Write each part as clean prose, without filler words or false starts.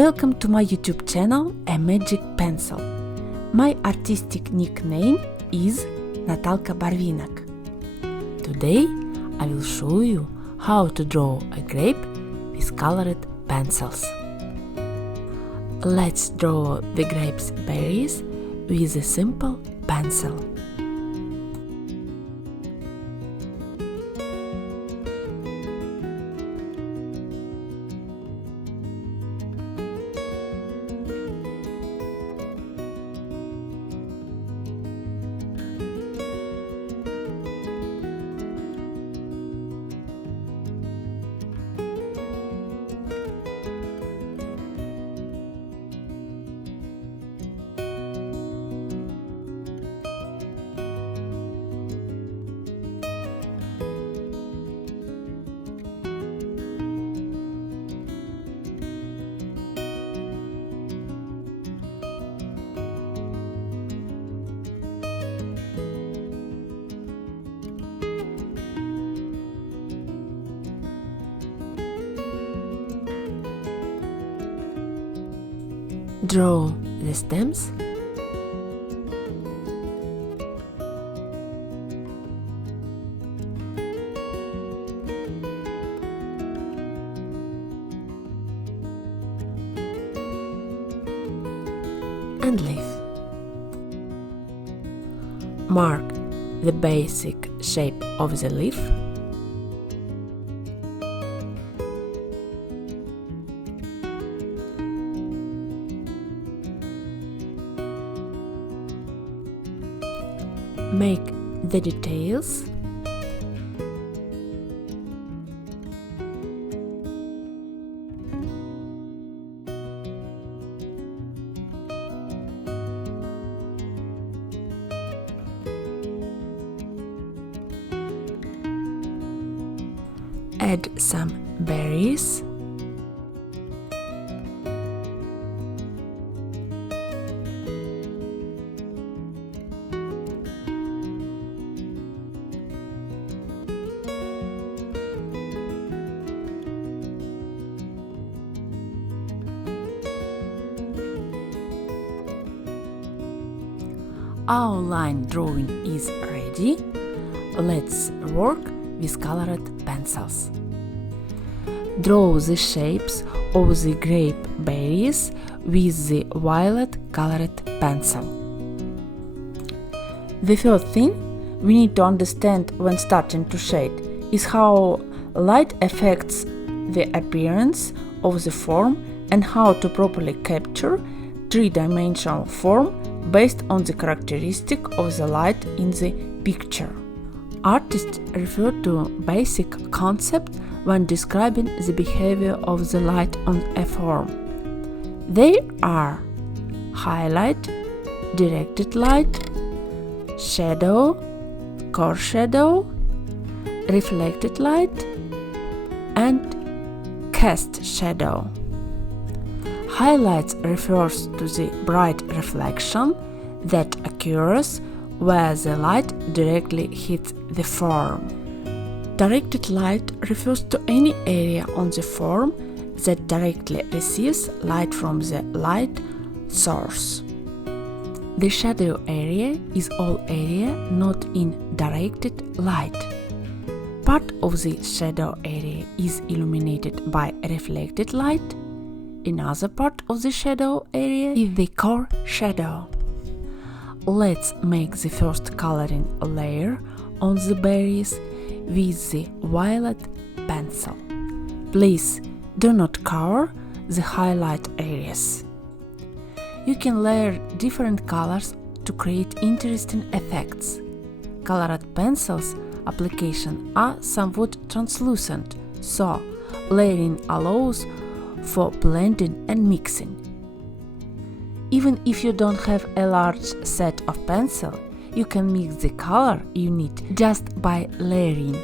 Welcome to my YouTube channel, A Magic Pencil. My artistic nickname is Natalka Barvinok. Today I will show you how to draw a grape with colored pencils. Let's draw the grape's berries with a simple pencil. Draw the stems and leaf. Mark the basic shape of the leaf. Make the details. Add some berries. Our line drawing is ready. Let's work with colored pencils. Draw the shapes of the grape berries with the violet colored pencil. The first thing we need to understand when starting to shade is how light affects the appearance of the form and how to properly capture three-dimensional form based on the characteristic of the light in the picture. Artists refer to basic concept when describing the behavior of the light on a form. They are highlight, directed light, shadow, core shadow, reflected light, and cast shadow. Highlights refers to the bright reflection that occurs where the light directly hits the form. Directed light refers to any area on the form that directly receives light from the light source. The shadow area is all area not in directed light. Part of the shadow area is illuminated by reflected light. Another part of the shadow area is the core shadow. Let's make the first coloring layer on the berries with the violet pencil. Please do not cover the highlight areas. You can layer different colors to create interesting effects. Colored pencils application are somewhat translucent, so layering allows for blending and mixing. Even if you don't have a large set of pencil, you can mix the color you need just by layering.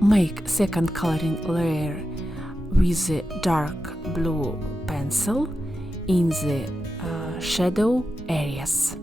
Make second coloring layer with the dark blue pencil in the shadow areas.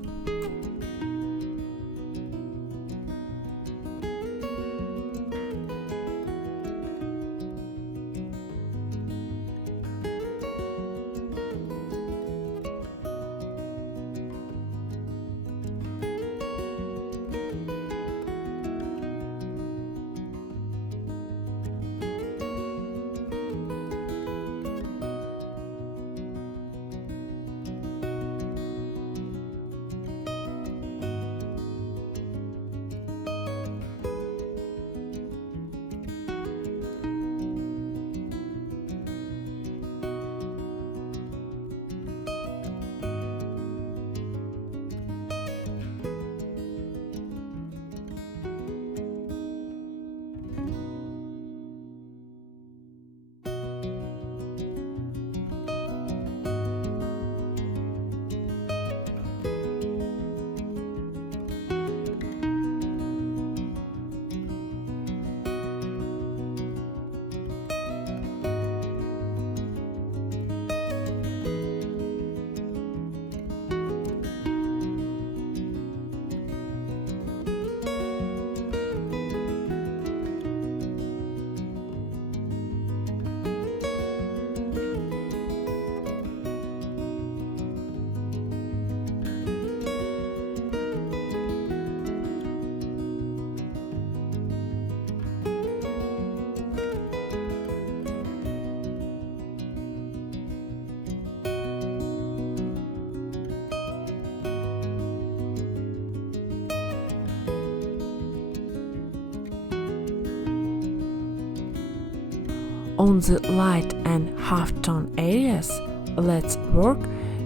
On the light and half-tone areas, let's work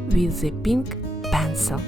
with the pink pencil.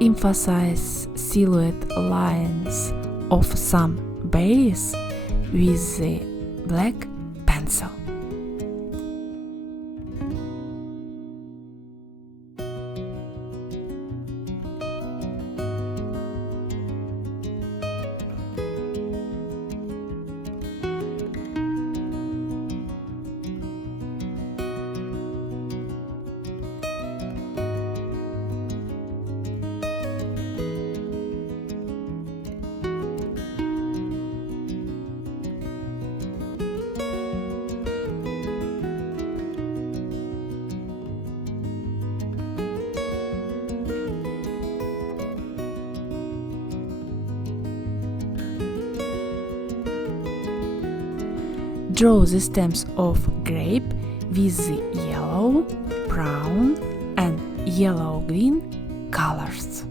Emphasize silhouette lines of some berries with the black pencil. Draw the stems of grape with the yellow, brown and yellow-green colors.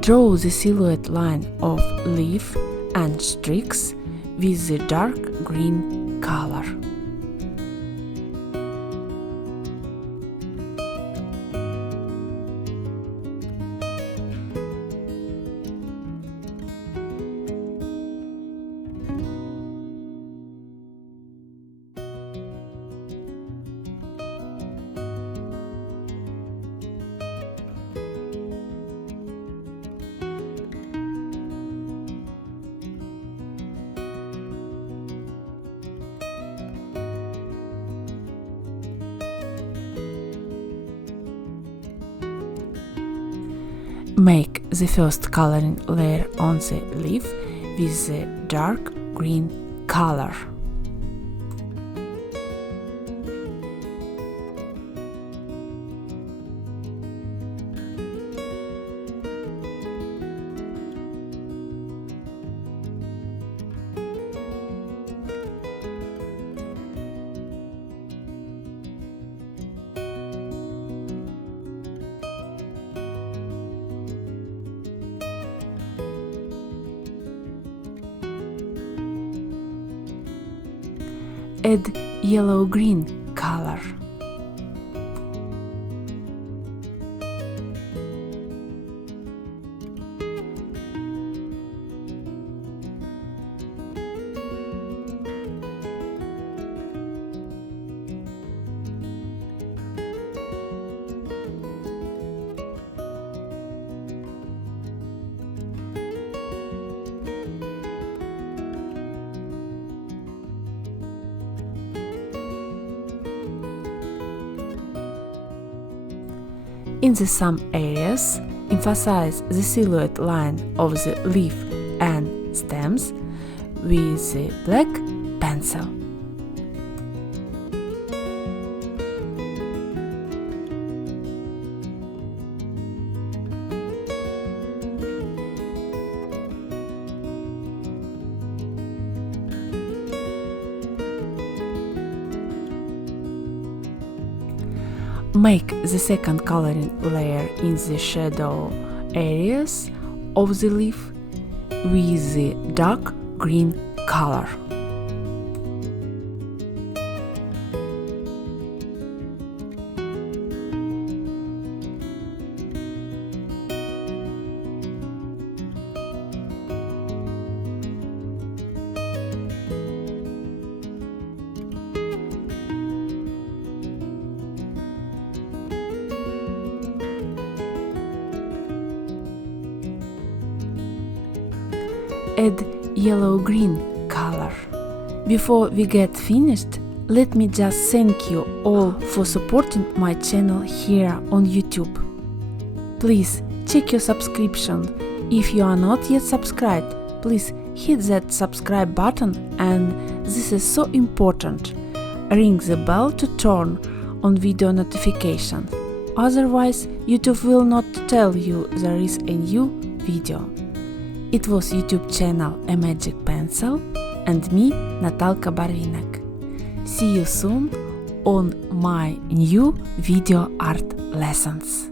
Draw the silhouette line of leaf and streaks with the dark green color. Make the first coloring layer on the leaf with the dark green color. Add yellow-green color. In some areas, emphasize the silhouette line of the leaf and stems with the black pencil. Make the second coloring layer in the shadow areas of the leaf with the dark green color. Add yellow-green color. Before we get finished, let me just thank you all for supporting my channel here on YouTube. Please check your subscription. If you are not yet subscribed, please hit that subscribe button, and this is so important. Ring the bell to turn on video notifications. Otherwise, YouTube will not tell you there is a new video. It was YouTube channel A Magic Pencil and me, Natalka Barvinok. See you soon on my new video art lessons.